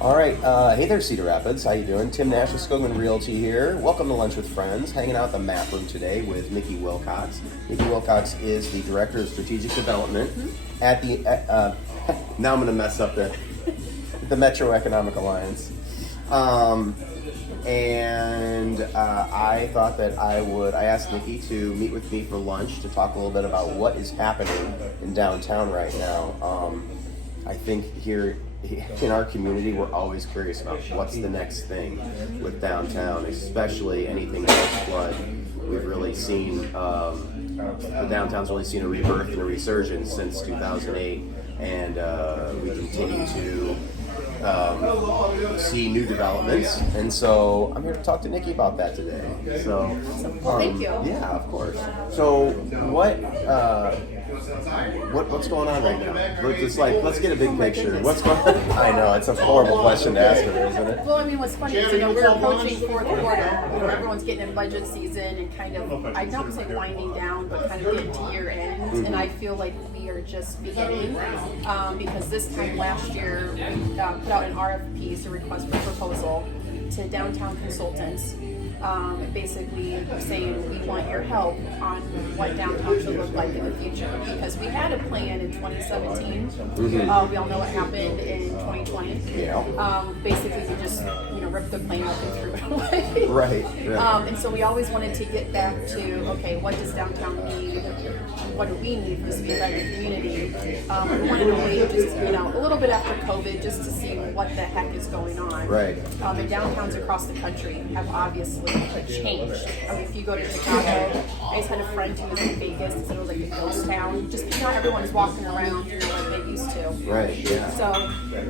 All right, hey there, Cedar Rapids. How you doing? Tim Nash with Skogman Realty here. Welcome to Lunch with Friends. Hanging out at the map room today with Nikki Wilcox. Nikki Wilcox is the Director of Strategic Development at the. Now I'm going to mess up the Metro Economic Alliance. I thought that I asked Nikki to meet with me for lunch to talk a little bit about what is happening in downtown right now. I think here in our community, we're always curious about what's the next thing with downtown, especially anything post-flood. We've really seen, the downtown's really seen a rebirth and a resurgence since 2008, and we continue to see new developments, and so I'm here to talk to Nikki about that today. So, well, thank you. Yeah, of course. So, what's going on right now? Let's get a big picture. goodness. What's going on? I know it's a horrible question to ask her, isn't it? Well, I mean, what's funny is, we're approaching fourth quarter. Everyone's getting in budget season and kind of, I don't say winding down, but kind of getting to year end. And I feel like we are just beginning because this time last year we put out an RFP, so request for proposal, to downtown consultants. Basically saying we want your help on what downtown should look like in the future, because we had a plan in 2017. We all know what happened in 2020. Yeah. Basically, we just ripped the plan up and threw it away. Right. And so we always wanted to get back to, okay, what does downtown need? What do we need for the speed of the community? We wanted to wait just a little bit after COVID just to see what the heck is going on. Right. And downtowns across the country have obviously changed. I mean, if you go to Chicago, I just had a friend who was in Vegas and said it was like a ghost town. Just everyone's walking around like they used to. Right. Yeah. So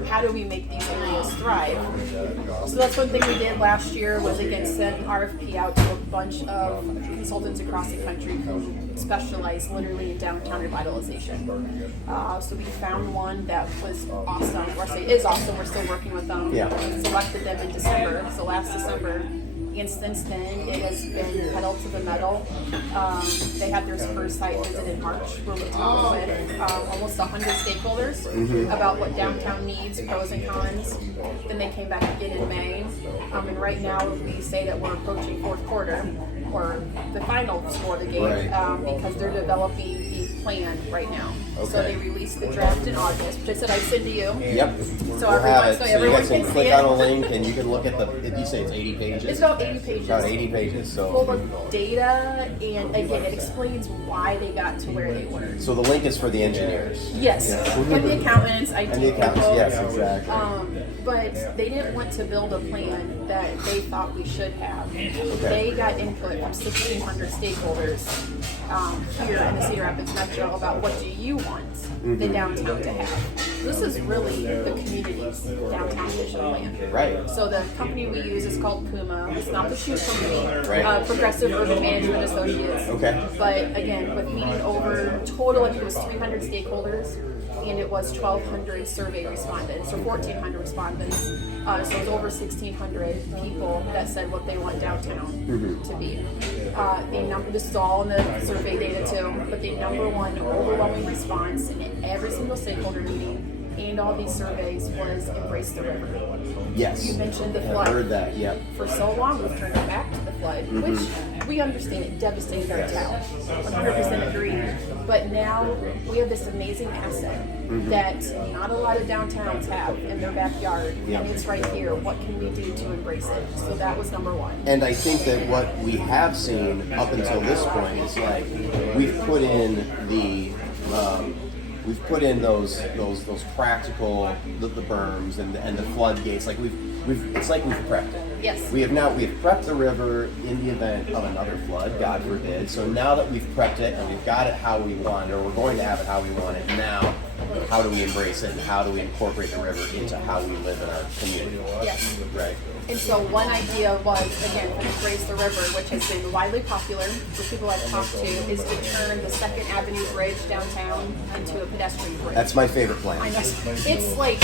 how do we make these areas thrive? So that's one thing we did last year was, again, send an RFP out to a bunch of consultants across the country who specialize literally in downtown revitalization. So we found one that was awesome, or say is awesome. We're still working with them. Yeah. We selected them in December, so last December. And since then, it has been pedal to the metal. They had their first site visit in March, where we talked with almost 100 stakeholders about what downtown needs, pros and cons. Then they came back again in May. And right now, we say that we're approaching fourth quarter, or the final score of the game, because they're developing the plan right now. Okay. So they released the draft in August, which I said I'd send to you. Yep. So we'll have it. so So you everyone guys can can see click it. on a link and you can look at did you say it's 80 pages? It's about 80 pages. About 80 pages. So Full of data, and again, it explains why they got to where they were. So the link is for the engineers. Yes, Yeah. and the accountants, IT And the accountants, people. yes, exactly. But they didn't want to build a plan that they thought we should have. They got input from 1,600 stakeholders here in the Cedar Rapids Metro about what do you want the downtown to have. This is really the community's downtown vision plan. Right. So the company we use is called Puma. It's not the shoe company. Right. Progressive Urban Management Associates. Okay. But again, with meeting over total, I think it was 300 stakeholders, and it was 1,200 survey respondents, or 1,400 respondents. So it was over 1,600 people that said what they want downtown to be. This is all in the survey data too, but the number one overwhelming response in every single stakeholder meeting and all these surveys was embrace the river. Yes. You mentioned the I flood. heard that. Yep. For so long, we've turned it back to the flood, which we understand it devastated our town. 100% agree. But now we have this amazing asset that not a lot of downtowns have in their backyard, Yeah. and it's right here. What can we do to embrace it? So that was number one. And I think that what we have seen up until this point is like we've put in those practical the berms and the floodgates. Like it's like we've prepped it. Yes. We've prepped the river in the event of another flood, God forbid. So now that we've prepped it and we've got it how we want it, or we're going to have it how we want it, now how do we embrace it and how do we incorporate the river into how we live in our community? Yes. Right. And so one idea was, again, to embrace the river, which has been widely popular for people I've talked to, is to turn the 2nd Avenue Bridge downtown into a pedestrian bridge. That's my favorite plan. I know. It's like,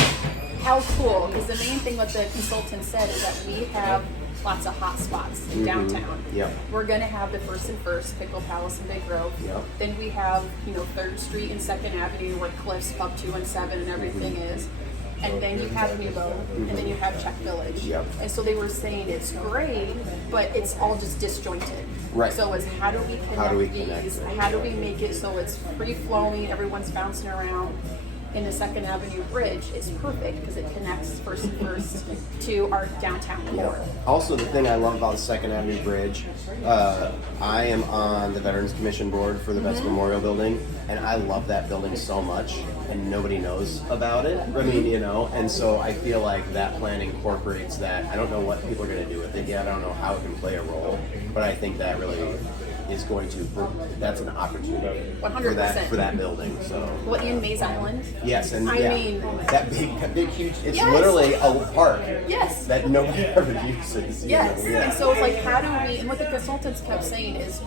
how cool, because the main thing what the consultant said is that we have lots of hot spots in downtown. Yep. We're going to have the First and First, Pickle Palace and Big Grove. Yep. Then we have, 3rd Street and 2nd Avenue where Cliffs, Pub 217 and everything is. and then you have Nubo, and then you have Czech Village. Yep. And so they were saying it's great, but it's all just disjointed. Right. So it's how do we connect these? How do we make it so it's free flowing, everyone's bouncing around? In the Second Avenue Bridge, it's perfect because it connects first and first to our downtown core. Also, the thing I love about the Second Avenue Bridge, I am on the Veterans Commission board for the Vets Memorial Building, and I love that building so much, and nobody knows about it. I mean, you know, and so I feel like that plan incorporates that. I don't know what people are going to do with it yet. I don't know how it can play a role, but I think that really is going to, that's an opportunity 100%. for that building. So Well, in Maze Island. yes, and I mean, that big huge, it's Yes. literally a park Yes. that nobody ever uses. you Yes, know? Yeah. and so it's like, how do we, and what the consultants kept saying is,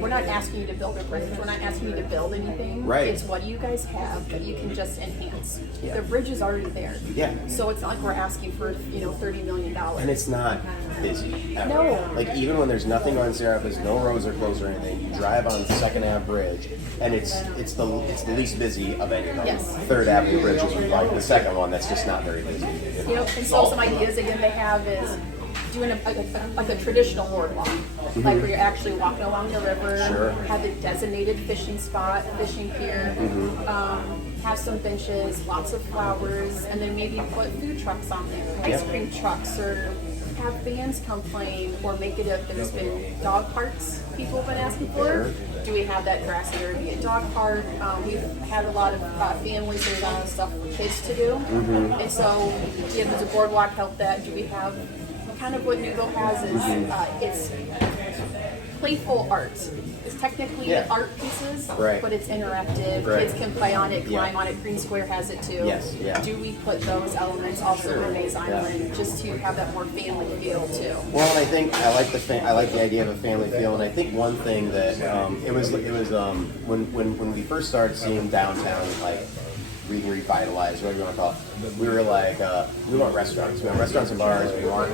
we're not asking you to build a bridge, we're not asking you to build anything. Right. It's what do you guys have that you can just enhance. Yeah. The bridge is already there. Yeah. So it's not like we're asking for, $30 million. And it's not busy ever. No. Like even when there's nothing on Sierra, there's no roads are closed or anything. You drive on the Second Ave Bridge, and it's the least busy of any of them. Yes. Third Avenue Bridge is like the second one that's just not very busy. And so some ideas again they have is doing a traditional boardwalk, like where you're actually walking along the river, Sure. have a designated fishing spot, fishing pier, have some benches, lots of flowers, and then maybe put food trucks on there, ice cream trucks, or have bands come playing, or make it there's been dog parks people have been asking for. Sure. Do we have that grassy area be a dog park? We've had a lot of families and a lot of stuff for kids to do. And so, does a boardwalk help that? Do we have kind of what Nubo has is it's playful art. It's technically art pieces, Right. but it's interactive. Right. Kids can play on it, climb Yeah. on it. Green Square has it too. Yes, yeah. Do we put those elements also in Maze Island just to have that more family feel too? Well, and I think I like the idea of a family feel, and I think one thing that it was when we first started seeing downtown like revitalized, whatever you want to call it, we were like, we want restaurants. We want restaurants and bars. We want,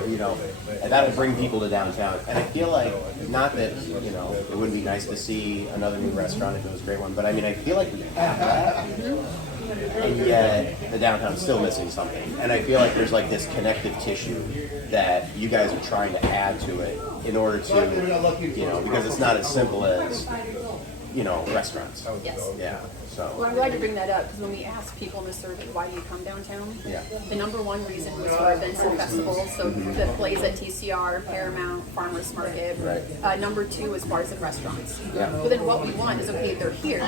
and that'll bring people to downtown. And I feel like, not that, it wouldn't be nice to see another new restaurant if it was a great one, but I mean, I feel like we have that. And yet, the downtown's still missing something. And I feel like there's like this connective tissue that you guys are trying to add to it in order to, because it's not as simple as, restaurants. Yes. Yeah. So. Well, I'm glad you bring that up because when we ask people in the survey, why do you come downtown? Yeah. The number one reason was for events and festivals. So the plays at TCR, Paramount, Farmers Market. Right. Number two is bars and restaurants. Yeah. But then what we want is, okay, they're here.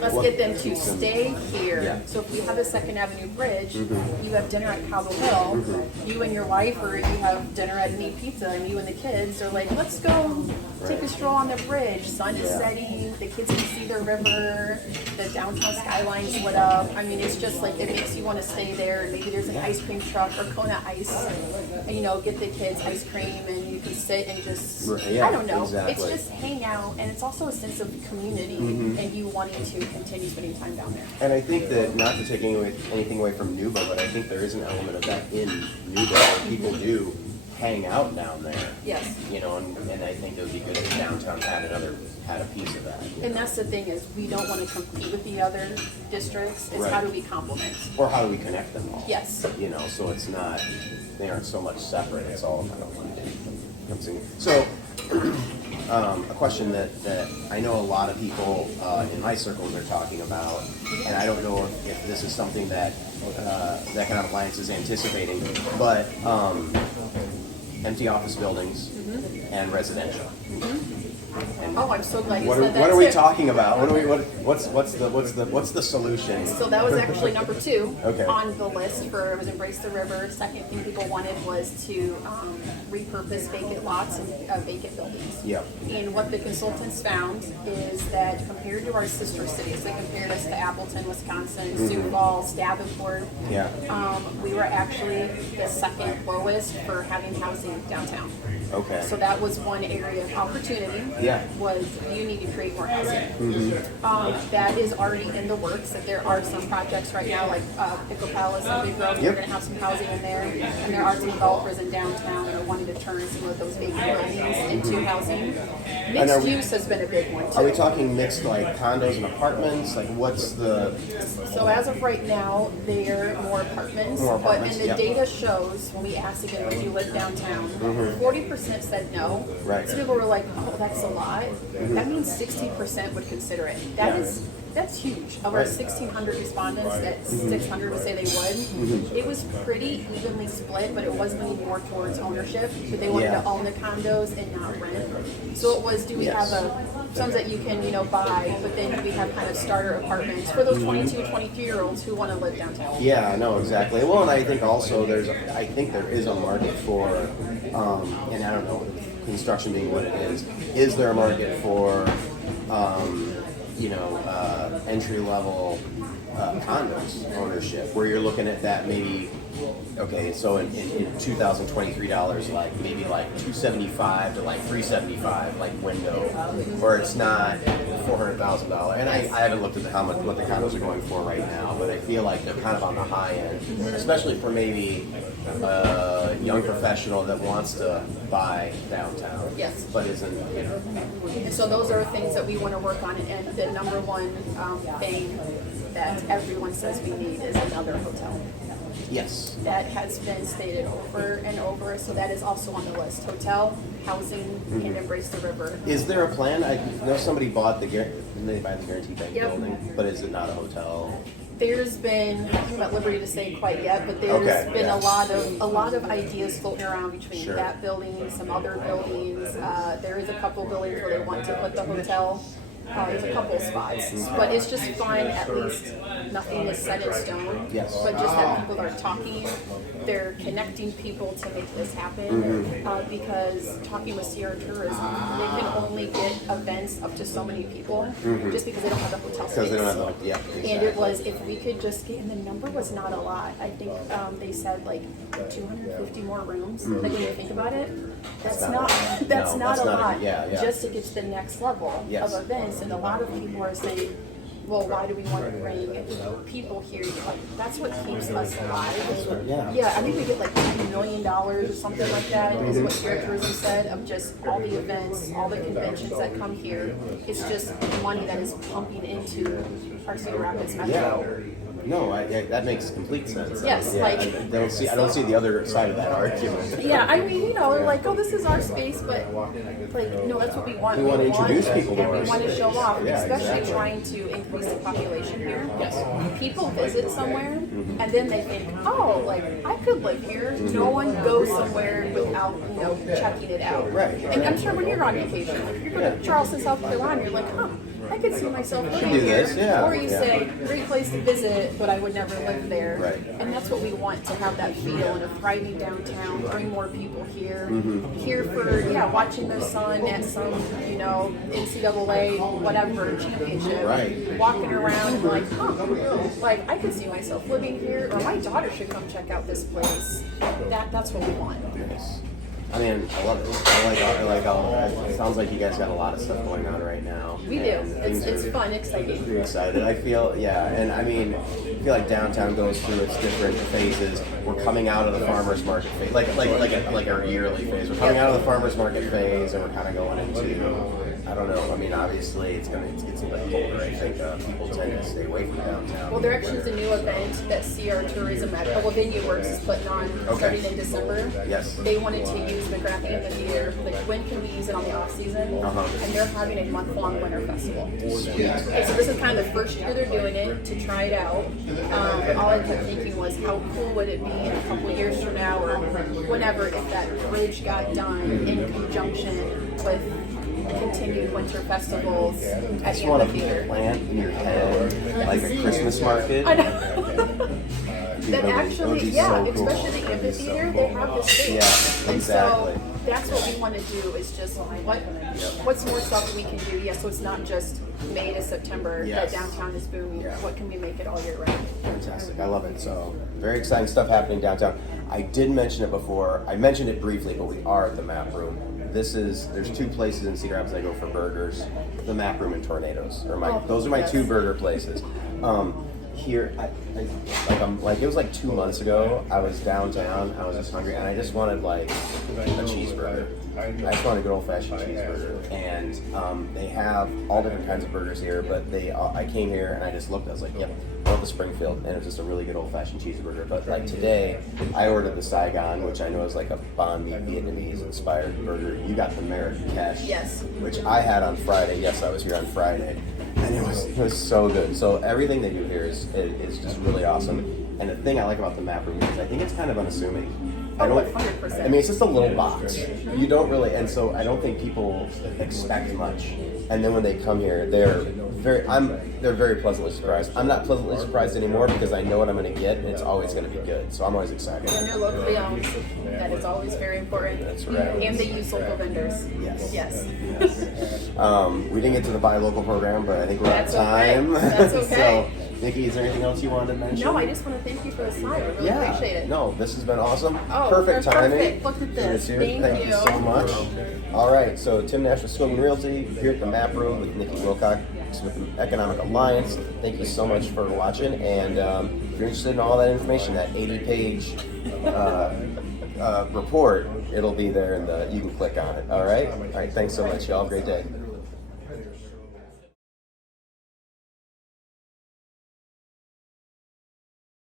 Let's get them to stay here. Yeah. So if we have a Second Avenue Bridge, you have dinner at Cobble Hill, you and your wife, or you have dinner at Neat Pizza, and you and the kids are like, let's go take a stroll on the bridge. Sun is setting, the kids can see the river, the downtown skyline's lit up. I mean, it's just like, it makes you want to stay there. Maybe there's an ice cream truck or Kona Ice, and get the kids ice cream, and you can sit and just, I don't know. Exactly. It's just hang out, and it's also a sense of community, and you wanting to continue spending time down there. And I think that, not to take anything away from Nuba, but I think there is an element of that in Nuba where people do hang out down there. Yes. And I think it would be good if downtown had a piece of that. And that's the thing is, we don't want to compete with the other districts. It's how do we complement? Or how do we connect them all? Yes. So it's not, they aren't so much separate, it's all kind of one thing. So, a question that I know a lot of people in my circles are talking about, and I don't know if this is something that the Economic Alliance is anticipating, but empty office buildings and residential. And I'm so glad you said that. What are we too. talking about? What's the solution? So that was actually number 2 Okay. on the list for was Embrace the River. Second thing people wanted was to repurpose vacant lots and vacant buildings. Yep. And what the consultants found is that compared to our sister cities, they compared us to Appleton, Wisconsin, Sioux Falls, Davenport. Yeah. We were actually the second lowest for having housing downtown. Okay. So that was one area of opportunity. Yeah. Was you need to create more housing. That is already in the works. That there are some projects right now, like Pickle Palace and Big Grove. We're going to have some housing in there, and there are some developers in downtown that are wanting to turn some of those vacant buildings into housing. Mixed use has been a big one too. Are we talking mixed like condos and apartments? Like what what's the? So as of right now, they're more apartments. More But apartments, and the yep. data shows when we asked again, would you live downtown? 40% said no. Right. So people were like, oh, that's a lot. That means 60% would consider it. That's huge. Of our Right. 1,600 respondents, that 600 would say they would. It was pretty evenly split, but it was leaning more towards ownership. But they wanted Yeah. to own the condos and not rent. So it was, do we Yes. have some that you can, buy, but then we have kind of starter apartments for those 22, 23-year-olds who want to live downtown. Yeah, no, exactly. Well, and I think also there is a market for, and I don't know, construction being what it is there a market for, entry level condos ownership where you're looking at that maybe, okay, so in 2023 dollars, like maybe like 275 to like 375 like window, or it's not $400,000. And I haven't looked at what the condos are going for right now, but I feel like they're kind of on the high end, especially for maybe a young professional that wants to buy downtown. Yes. But isn't, And so those are things that we want to work on. And the number one thing that everyone says we need is another hotel. Yes. That has been stated over and over. So that is also on the list. Hotel, housing, and embrace the river. Is there a plan? I know somebody bought didn't they buy the Guarantee Bank Yep. building, but is it not a hotel? There's been, I'm not at liberty to say quite yet, but there's been yeah. a lot of ideas floating around between Sure. that building, some other buildings. There is a couple buildings where they want to put the hotel. There's a couple of spots, but it's just fine. At least nothing is set in stone. Yes. But just that people are talking, they're connecting people to make this happen. Because talking with Cedar Tourism, they can only get events up to so many people, just because they don't have the hotel space. Because they don't have the, yeah, exactly. And it was, if we could just get, and the number was not a lot. I think they said like 250 more rooms. Like when you think about it, that's not a lot. Yeah. Just to get to the next level Yes. of events. And a lot of people are saying, well, why do we want to bring people here? Like, that's what keeps us alive. Yeah. I think we get like $10 million or something like that, is what Cedar Tourism said, of just all the events, all the conventions that come here. It's just money that is pumping into our Cedar Rapids metro. Yeah. No, that makes complete sense. Yes, Yeah, like- I don't see the other side of that argument. Yeah, I mean, they're like, oh, this is our space, but like, no, that's what we want. We want to introduce people to and our we want to space. show off, Yeah, especially exactly. trying to increase the population here. Yes. People visit somewhere, and then they think, oh, like, I could live here. No one goes somewhere without, checking it out. Right. And I'm sure when you're on vacation, if you're going to Charleston, South Carolina, you're like, huh, I could see myself living do here. this, yeah, Or you yeah. say, great place to visit, but I would never live there. Right. And that's what we want, to have that feel and a thriving downtown, bring more people here. Here for, watching their son at some, NCAA, whatever, championship. Right. Walking around and like, like, I could see myself living here, or my daughter should come check out this place. That's what we want. Yes. I mean, I love it. I like all. It sounds like you guys got a lot of stuff going on right now. We do. And It's things are fun, exciting. pretty excited. I feel, and I mean, I feel like downtown goes through its different phases. We're coming out of the farmers market phase, like our yearly phase. We're coming out of the farmers market phase, and we're kind of going into. I don't know. I mean, obviously, it gets a bit colder. I think people tend to stay away from downtown. Well, there actually is a new event that CR Tourism at Venue Works is putting on starting in December. Yes. They wanted to use McGrath Amphitheater. Like, when can we use it on the off season? And they're having a month-long winter festival. Sweet. Okay, so this is kind of the first year they're doing it to try it out. But all I kept thinking was, how cool would it be in a couple years from now, or whenever, if that bridge got done in conjunction with continued winter festivals at I just the want to amphitheater. plant in your head like a Christmas market. I know. That actually, especially the amphitheater, they have this space. Yeah, and exactly. so that's what we want to do, is just what's more stuff that we can do. Yeah, so it's not just May to September Yes. that downtown is booming. Yeah. What can we make it all year round? Fantastic. I love it. So, very exciting stuff happening downtown. I did mention it before. I mentioned it briefly, but we are at the Map Room. There's two places in Cedar Rapids I go for burgers. The Map Room and Tornadoes. Those are my two burger places. here, it was like 2 months ago. I was downtown. I was just hungry, and I just wanted like a cheeseburger. I just wanted a good old fashioned cheeseburger, and they have all different kinds of burgers here. But I came here and I just looked. I was like, yep, I want the Springfield, and it was just a really good old fashioned cheeseburger. But like today, I ordered the Saigon, which I know is like a banh mi Vietnamese inspired burger. You got the Marrakesh, Yes. which I had on Friday. Yes, I was here on Friday. And it was so good. So everything they do here is just really awesome. And the thing I like about the map room is I think it's kind of unassuming. I 100%. I mean, it's just a little box. You don't really, and so I don't think people expect much. And then when they come here, they're very pleasantly surprised. I'm not pleasantly surprised anymore because I know what I'm going to get, and it's always going to be good. So I'm always excited. And they're locally owned. That is always very important. That's right. And they use local vendors. Yes. Yes. We didn't get to the buy local program, but I think we're That's out of time. okay. That's okay. So, Nikki, is there anything else you wanted to mention? No, I just want to thank you for this time. I really appreciate it. No, this has been awesome. Oh, Perfect timing. perfect. Look at this. You too. Thank you. So much. All right, so Tim Nash with Swinging Realty here at the Map Room with Nikki Wilcox with the Economic Alliance. Thank you so much for watching. And if you're interested in all that information, that 80-page report, it'll be there, and you can click on it. All right. Thanks so much, y'all. Great day.